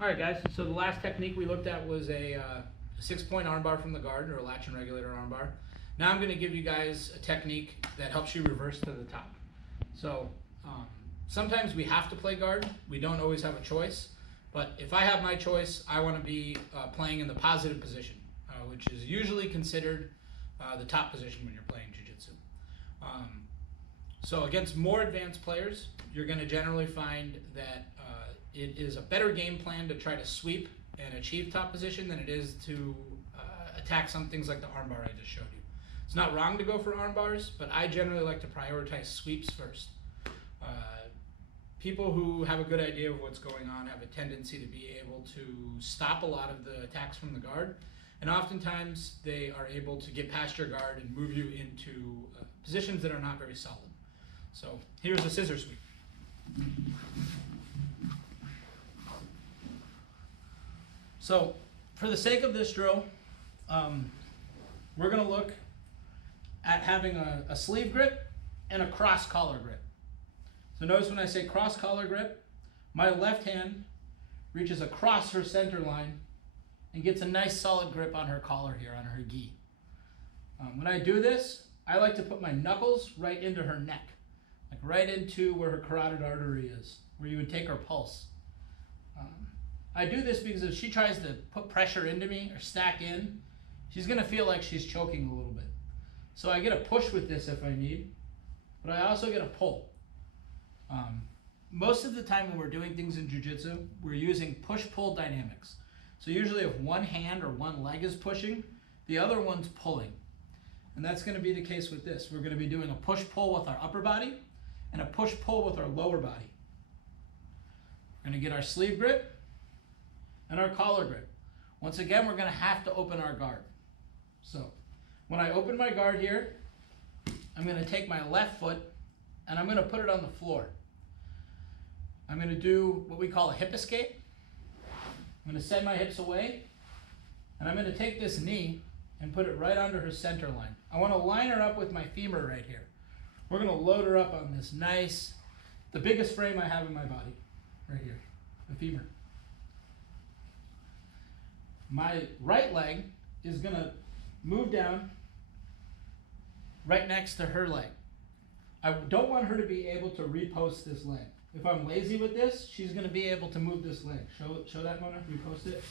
All right, guys, so the last technique we looked at was a 6-point armbar from the guard, or a latch and regulator armbar. Now I'm going to give you guys a technique that helps you reverse to the top. So sometimes we have to play guard. We don't always have a choice. But if I have my choice, I want to be playing in the positive position, which is usually considered the top position when you're playing jiu-jitsu. So against more advanced players, you're going to generally find that it is a better game plan to try to sweep and achieve top position than it is to attack some things like the armbar I just showed you. It's not wrong to go for armbars, but I generally like to prioritize sweeps first. People who have a good idea of what's going on have a tendency to be able to stop a lot of the attacks from the guard, and oftentimes they are able to get past your guard and move you into positions that are not very solid. So here's a scissor sweep. So for the sake of this drill, we're going to look at having a sleeve grip and a cross collar grip. So notice when I say cross collar grip, my left hand reaches across her center line and gets a nice solid grip on her collar here, on her gi. When I do this, I like to put my knuckles right into her neck, like right into where her carotid artery is, where you would take her pulse. I do this because if she tries to put pressure into me or stack in, she's going to feel like she's choking a little bit. So I get a push with this if I need, but I also get a pull. Most of the time when we're doing things in jiu-jitsu, we're using push-pull dynamics. So usually if one hand or one leg is pushing, the other one's pulling. And that's going to be the case with this. We're going to be doing a push-pull with our upper body and a push-pull with our lower body. We're going to get our sleeve grip and our collar grip. Once again, we're going to have to open our guard. So when I open my guard here, I'm going to take my left foot and I'm going to put it on the floor. I'm going to do what we call a hip escape. I'm going to send my hips away, and I'm going to take this knee and put it right under her center line. I want to line her up with my femur right here. We're going to load her up on this nice, the biggest frame I have in my body, right here, the femur. My right leg is going to move down right next to her leg. I don't want her to be able to repost this leg. If I'm lazy with this, she's going to be able to move this leg. Show that, Mona, repost it.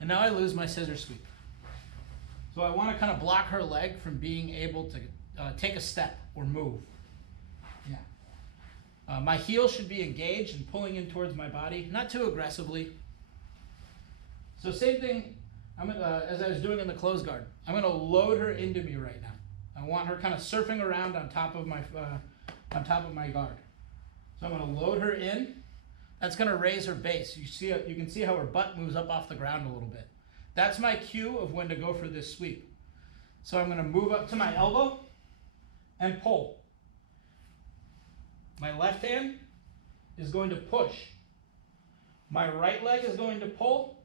And now I lose my scissor sweep. So I want to kind of block her leg from being able to take a step or move. Yeah. My heel should be engaged and pulling in towards my body, not too aggressively. So same thing as I was doing in the closed guard. I'm going to load her into me right now. I want her kind of surfing around on top of my guard. So I'm going to load her in. That's going to raise her base. You can see how her butt moves up off the ground a little bit. That's my cue of when to go for this sweep. So I'm going to move up to my elbow and pull. My left hand is going to push. My right leg is going to pull,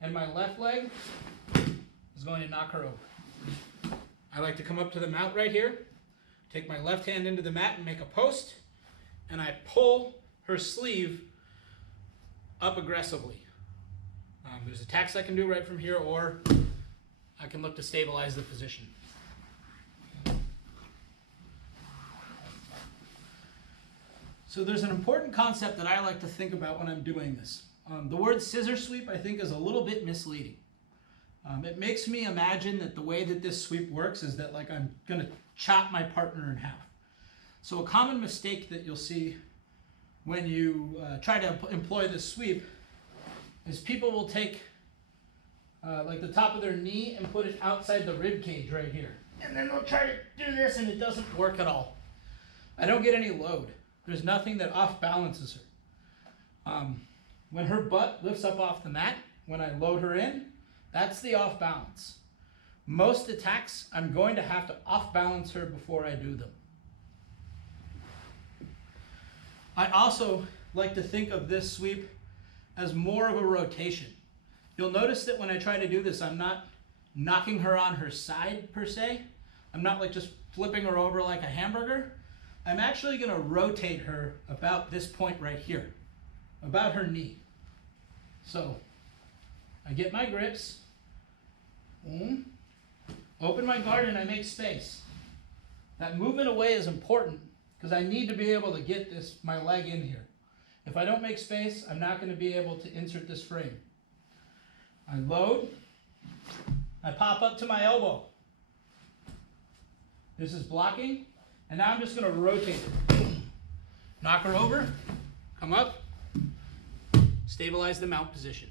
and my left leg is going to knock her over. I like to come up to the mount right here, take my left hand into the mat and make a post, and I pull her sleeve up aggressively. There's attacks I can do right from here, or I can look to stabilize the position. So there's an important concept that I like to think about when I'm doing this. The word scissor sweep I think is a little bit misleading. It makes me imagine that the way that this sweep works is that like I'm going to chop my partner in half. So a common mistake that you'll see when you try to employ this sweep is people will take like the top of their knee and put it outside the rib cage right here. And then they'll try to do this and it doesn't work at all. I don't get any load. There's nothing that off balances her. When her butt lifts up off the mat, when I load her in, that's the off balance. Most attacks, I'm going to have to off balance her before I do them. I also like to think of this sweep as more of a rotation. You'll notice that when I try to do this, I'm not knocking her on her side per se. I'm not like just flipping her over like a hamburger. I'm actually going to rotate her about this point right here, about her knee. So I get my grips, boom, open my guard, and I make space. That movement away is important because I need to be able to get my leg in here. If I don't make space, I'm not going to be able to insert this frame. I load, I pop up to my elbow. This is blocking, and now I'm just going to rotate it. Knock her over, come up, stabilize the mount position.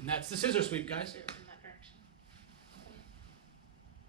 And that's the scissor sweep, guys.